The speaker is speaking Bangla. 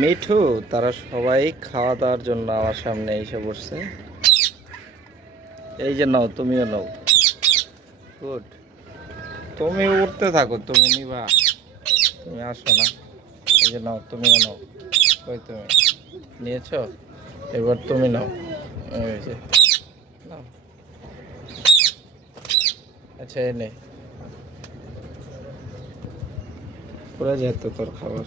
মিঠু তারা সবাই খাওয়া দাওয়ার জন্য আমার সামনে এসে বসছে। এই যে নাও, তুমিও নাও। গুড, তুমি উঠতে থাকো, তুমি নিবা, তুমি আসো না। এই যে নাও, তুমিও নাও। কই তুমি নিয়েছো? এবার তুমি নাও। এই যে নাও। আচ্ছা এনে পুরো যেত তোর খাবার।